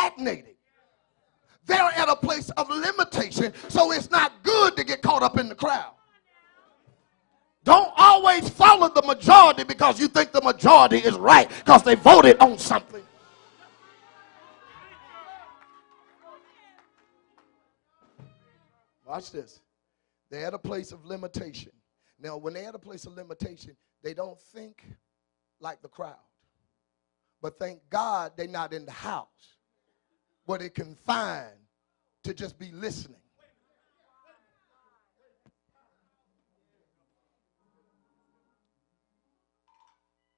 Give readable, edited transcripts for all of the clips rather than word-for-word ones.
stagnated. They're at a place of limitation, so it's not good to get caught up in the crowd. Don't always follow the majority because you think the majority is right because they voted on something. Watch this. They're at a place of limitation. Now, when they're at a place of limitation, they don't think like the crowd. But thank God they're not in the house where they're confined to just be listening.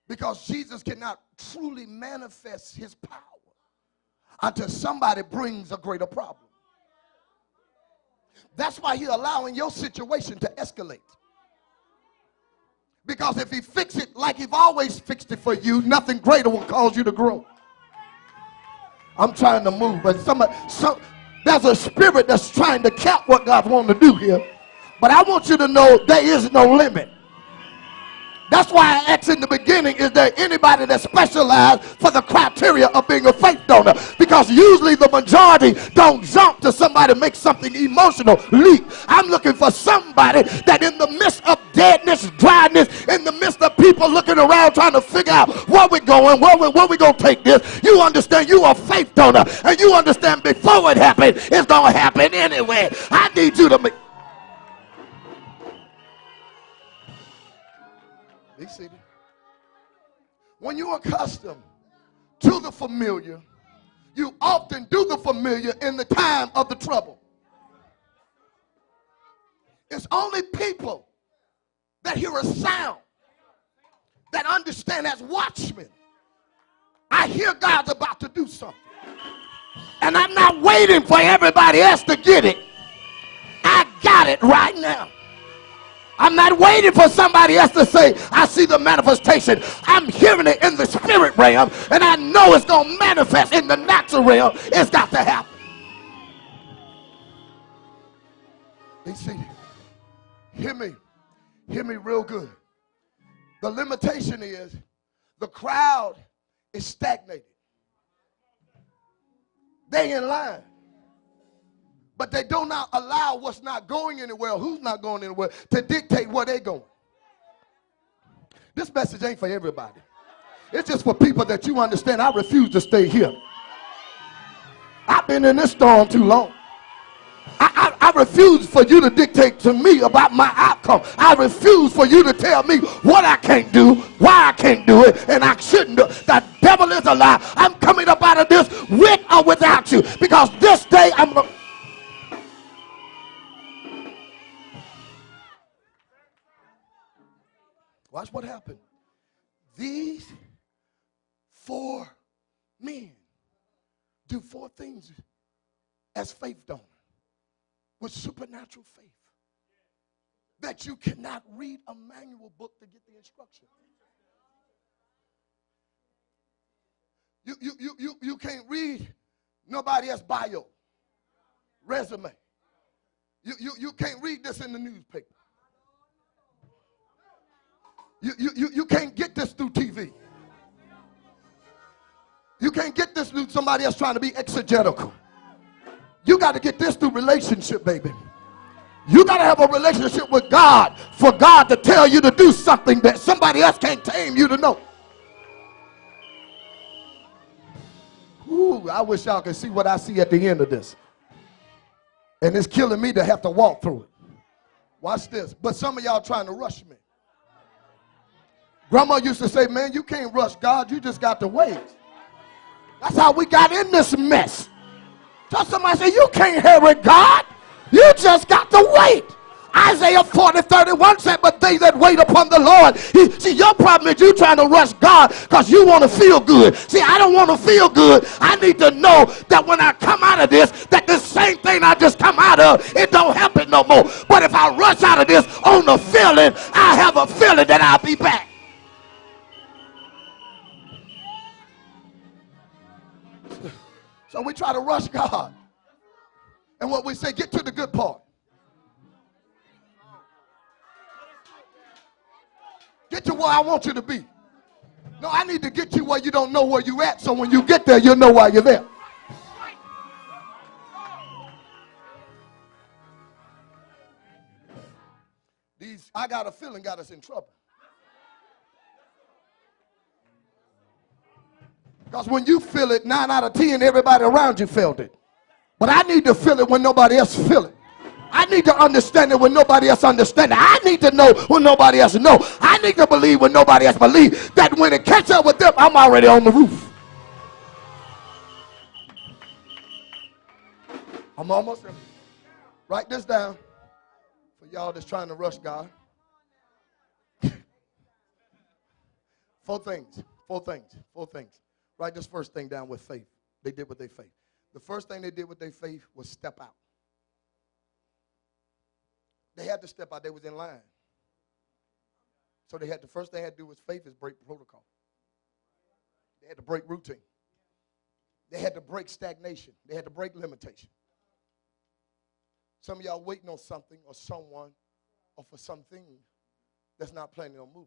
Because Jesus cannot truly manifest his power until somebody brings a greater problem. That's why he's allowing your situation to escalate. Because if he fixes it like he's always fixed it for you, nothing greater will cause you to grow. I'm trying to move, but there's a spirit that's trying to cap what God wants to do here. But I want you to know there is no limit. That's why I asked in the beginning, is there anybody that specializes for the criteria of being a faith donor? Because usually the majority don't jump to somebody make something emotional leap. I'm looking for somebody that in the midst of deadness, dryness, in the midst of people looking around trying to figure out where we're going, where we going to take this, you understand you are a faith donor, and you understand before it happened, it's going to happen anyway. I need you to make... Be seated. When you're accustomed to the familiar, you often do the familiar in the time of the trouble. It's only people that hear a sound that understand as watchmen. I hear God's about to do something. And I'm not waiting for everybody else to get it. I got it right now. I'm not waiting for somebody else to say, I see the manifestation. I'm hearing it in the spirit realm, and I know it's going to manifest in the natural realm. It's got to happen. You see, hear me real good. The limitation is the crowd is stagnated. They in line. But they do not allow what's not going anywhere, who's not going anywhere, to dictate where they're going. This message ain't for everybody. It's just for people that you understand. I refuse to stay here. I've been in this storm too long. I refuse for you to dictate to me about my outcome. I refuse for you to tell me what I can't do, why I can't do it, and I shouldn't do it. The devil is a lie. I'm coming up out of this with or without you, because this day I'm going to... Watch what happened. These 4 men do 4 things as faith donors with supernatural faith that you cannot read a manual book to get the instruction. You can't read nobody else's bio, resume. You can't read this in the newspaper. You can't get this through TV. You can't get this through somebody else trying to be exegetical. You got to get this through relationship, baby. You got to have a relationship with God for God to tell you to do something that somebody else can't tame you to know. Ooh, I wish y'all could see what I see at the end of this. And it's killing me to have to walk through it. Watch this. But some of y'all trying to rush me. Grandma used to say, man, you can't rush God, you just got to wait. That's how we got in this mess. So somebody say, you can't hurry God, you just got to wait. Isaiah 40:31 said, but they that wait upon the Lord. See, your problem is you trying to rush God because you want to feel good. See, I don't want to feel good. I need to know that when I come out of this, that the same thing I just come out of, it don't happen no more. But if I rush out of this on the feeling, I have a feeling that I'll be back. So we try to rush God. And what we say, get to the good part. Get to where I want you to be. No, I need to get you where you don't know where you at, so when you get there, you'll know why you're there. I got a feeling got us in trouble. Because when you feel it, 9 out of 10, everybody around you felt it. But I need to feel it when nobody else feel it. I need to understand it when nobody else understands it. I need to know when nobody else knows. I need to believe when nobody else believes. That when it catch up with them, I'm already on the roof. I'm almost there. Write this down for y'all that's trying to rush God. 4 things. Write this first thing down with faith. They did with their faith. The first thing they did with their faith was step out. They had to step out. They was in line. So the first thing they had to do with faith is break protocol. They had to break routine. They had to break stagnation. They had to break limitation. Some of y'all waiting on something or someone or for something that's not planning on moving.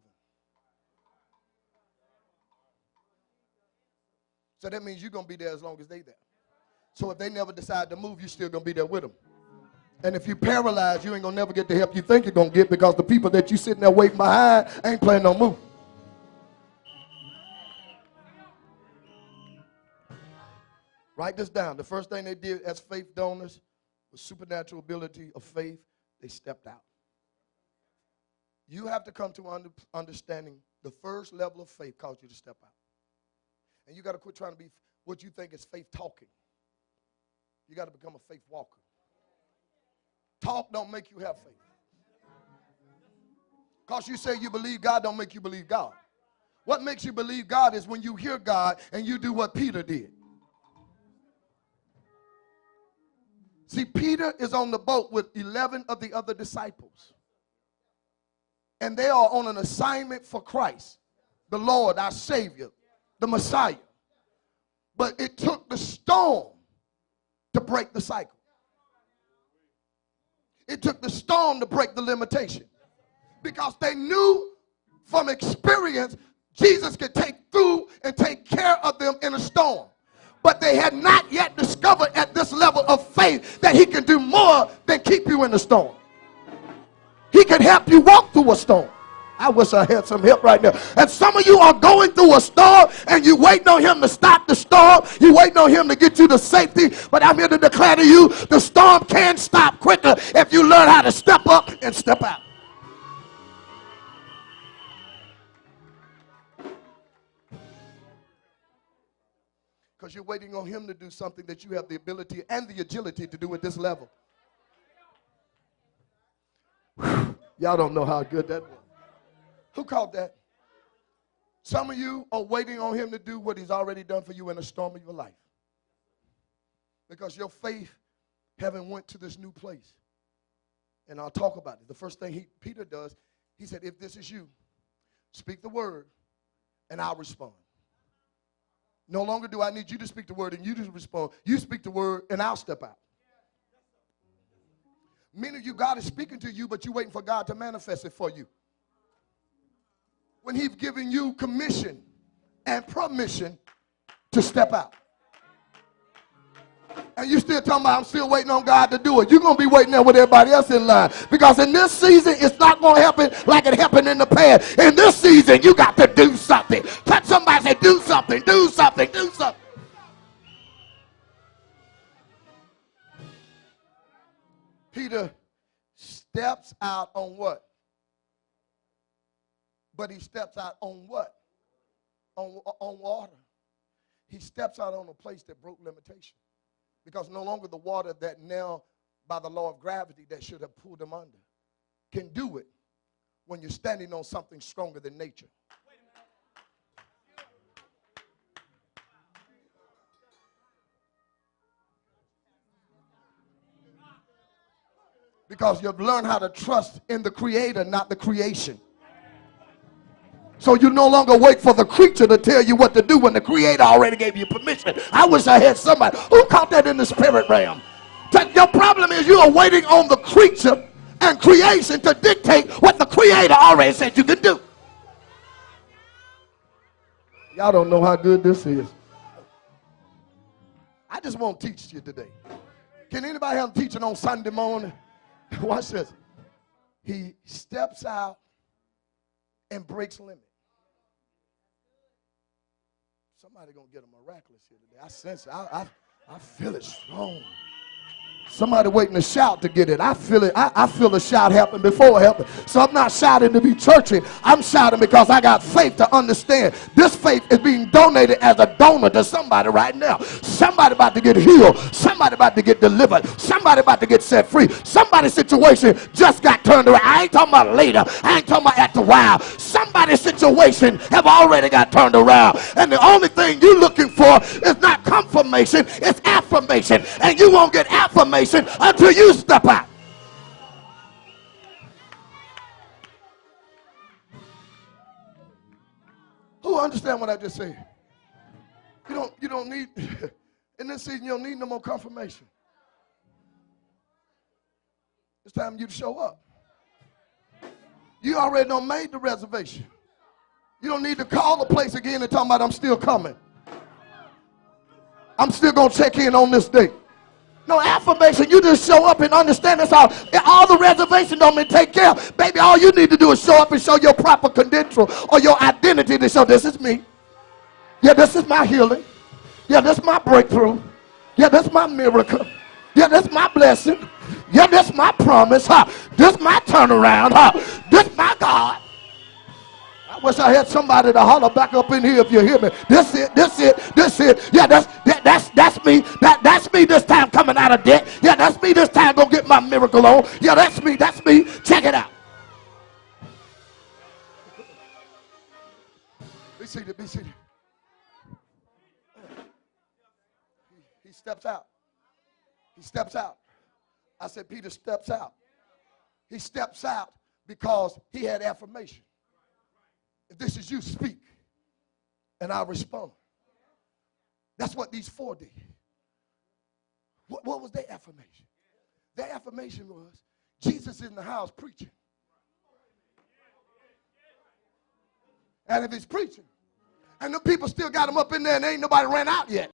So that means you're going to be there as long as they're there. So if they never decide to move, you're still going to be there with them. And if you're paralyzed, you ain't going to never get the help you think you're going to get because the people that you sitting there waiting behind ain't planning on moving. Write this down. The first thing they did as faith donors was supernatural ability of faith. They stepped out. You have to come to understanding the first level of faith caused you to step out. And you got to quit trying to be what you think is faith talking. You got to become a faith walker. Talk don't make you have faith. Because you say you believe God don't make you believe God. What makes you believe God is when you hear God and you do what Peter did. See, Peter is on the boat with 11 of the other disciples. And they are on an assignment for Christ, the Lord, our Savior, the Messiah. But it took the storm to break the cycle. It took the storm to break the limitation. Because they knew from experience Jesus could take through and take care of them in a storm. But they had not yet discovered at this level of faith that he can do more than keep you in the storm. He can help you walk through a storm. I wish I had some help right now. And some of you are going through a storm and you waiting on him to stop the storm. You waiting on him to get you to safety. But I'm here to declare to you, the storm can stop quicker if you learn how to step up and step out. Because you're waiting on him to do something that you have the ability and the agility to do at this level. Y'all don't know how good that was. Who called that? Some of you are waiting on him to do what he's already done for you in the storm of your life. Because your faith haven't went to this new place. And I'll talk about it. The first thing Peter does, he said, if this is you, speak the word and I'll respond. No longer do I need you to speak the word and you to respond. You speak the word and I'll step out. Many of you, God is speaking to you, but you're waiting for God to manifest it for you. When he's giving you commission and permission to step out. And you still talking about, I'm still waiting on God to do it. You're going to be waiting there with everybody else in line. Because in this season, it's not going to happen like it happened in the past. In this season, you got to do something. Touch somebody and say, do something, do something, do something. Peter steps out on what? But he steps out on what? On water. He steps out on a place that broke limitation. Because no longer the water that now, by the law of gravity, that should have pulled him under, can do it when you're standing on something stronger than nature. Because you've learned how to trust in the creator, not the creation. So you no longer wait for the creature to tell you what to do when the creator already gave you permission. I wish I had somebody who caught that in the spirit realm. Your problem is you are waiting on the creature and creation to dictate what the creator already said you can do. Y'all don't know how good this is. I just want to teach you today. Can anybody have teaching on Sunday morning? Watch this. He steps out and breaks limit. Somebody gonna get a miraculous here today. I sense it. I feel it strong. Somebody waiting to shout to get it. I feel it. I feel the shout happen before it happened. So I'm not shouting to be churchy. I'm shouting because I got faith to understand. This faith is being donated as a donor to somebody right now. Somebody about to get healed. Somebody about to get delivered. Somebody about to get set free. Somebody's situation just got turned around. I ain't talking about later. I ain't talking about after a while. Somebody's situation have already got turned around. And the only thing you're looking for is not confirmation, it's affirmation. And you won't get affirmation until you step out. Who understand what I just said? You don't need in this season, you don't need no more confirmation. It's time for you to show up. You already done made the reservation. You don't need to call the place again and talk about I'm still coming. I'm still going to check in on this date. No affirmation. You just show up and understand that's all the reservation don't mean take care of. Baby, all you need to do is show up and show your proper credential or your identity to show this is me. Yeah, this is my healing. Yeah, this is my breakthrough. Yeah, this is my miracle. Yeah, this is my blessing. Yeah, this is my promise. This is my turnaround. This is my God. I wish I had somebody to holler back up in here if you hear me. This it. Yeah, that's me. That's me this time coming out of debt. Yeah, that's me this time gonna get my miracle on. Yeah, that's me. Check it out. Be seated. He steps out. I said Peter steps out. He steps out because he had affirmation. If this is you, speak, and I'll respond. That's what these four did. What was their affirmation? Their affirmation was, Jesus is in the house preaching. And if he's preaching, and the people still got him up in there and ain't nobody ran out yet,